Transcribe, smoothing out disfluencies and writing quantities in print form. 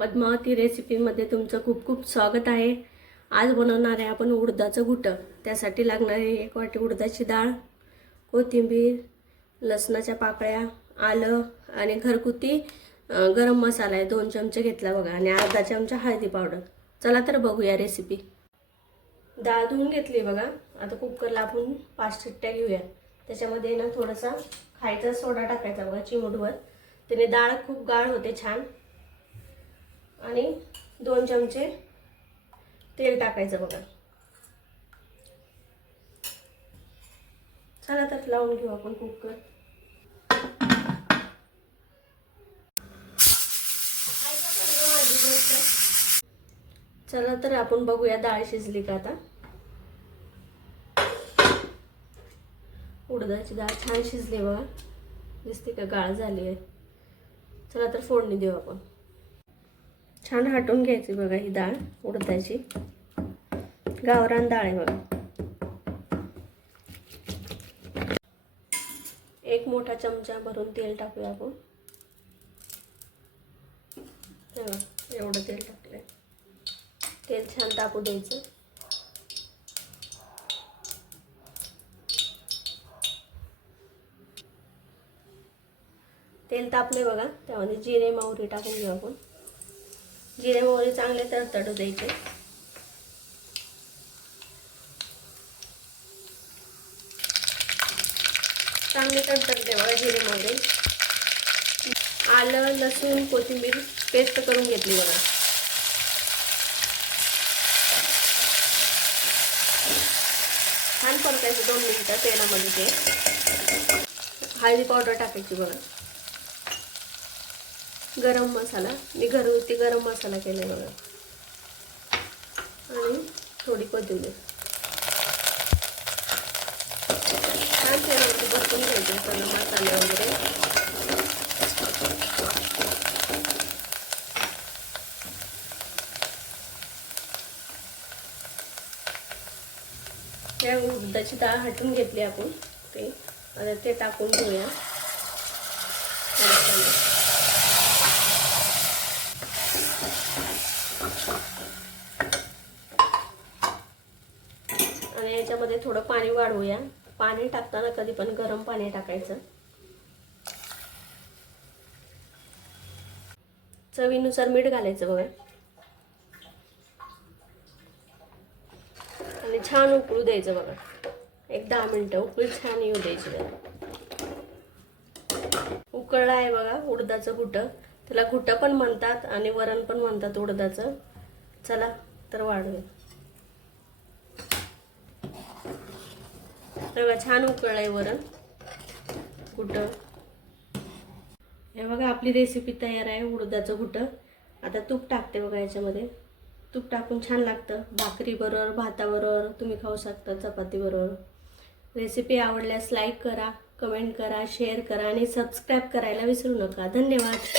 पद्मावती रेसिपीमध्ये तुमचं खूप खूप स्वागत आहे। आज बनवणार आहे आपण उडदाचं घुटं। त्यासाठी लागणारी 1 वाटी उडदाची डाळ, कोथिंबीर, लसणाच्या पाकळ्या, आलं आणि घरगुती गरम मसाला आहे 2 चमचे घेतला बघा आणि अर्धा चमचा हळदी पावडर। चला तर बघूया रेसिपी। डाळ धुवून घेतली बघा। आता कुकरला आपण 5 शिट्ट्या घेऊया। त्याच्यामध्ये ना थोडासा खायचा सोडा टाकायचा बघा चिमूटभर, त्याने डाळ खूप गाळ होते छान। आणि 2 चमचे तेल टाकायचं बघा। चला तर लावून घेऊ आपण कुकर। चला तर आपण बघूया डाळ शिजली का आता। उडदाची डाळ छान शिजली बघा, दिसते का गाळ झाली आहे। चला तर फोडणी देऊ आपण। छान हटवून घ्यायची बघा ही डाळ उडदाची, गावरान डाळ आहे बघा। 1 मोठा चमचा भरून तेल टाकूया आपण। एवढं तेल टाकलंय। तेल छान तापू द्यायचं। तेल तापले बघा, त्यामध्ये जिरे मोहरी टाकून घेऊ आपण। जिरे मोहरी चांगले तडतडू द्यायचे। चांगले तडतडले बघा जिरे मोहरी। आलं लसूण कोथिंबीर पेस्ट करून घेतली बघा। छान परतायचं 2 मिनिटं तेलामध्ये। ते हळदी पावडर टाकायची बघा। गरम मसाला, मी घरगुती गरम मसाला केलाय बघा। आणि थोडी कोथिंबीर। छान तेलामध्ये परतून घ्यायचे सगळे मसाले वगैरे। त्या उडदाची डाळ हटवून घेतली आपण, आता ते टाकून घेऊया। आणि याच्यामध्ये थोडं पाणी वाढवूया। पाणी टाकताना कधी पण गरम पाणी टाकायचं। चवीनुसार मीठ घालायचं बघा आणि छान उकळू द्यायचं बघा। 10 मिनिटं उकळी छान येऊ द्यायची बघा। उकळलं आहे बघा उडदाचं घुटं। त्याला घुटं पण म्हणतात आणि वरण पण म्हणतात उडदाचं। चला तर वाढूया। तर छान उकळलंय वरण घुटं। हे बघा आपली रेसिपी तयार आहे उडदाचं घुटं। आता तूप टाकते बघा याच्यामध्ये। तूप टाकून छान लागतं, भाकरी बरोबर भाताबरोबर तुम्ही खाऊ शकता, चपाती बरोबर। रेसिपी आवडल्यास लाईक करा, कमेंट करा, शेअर करा आणि सबस्क्राईब करायला विसरू नका। धन्यवाद।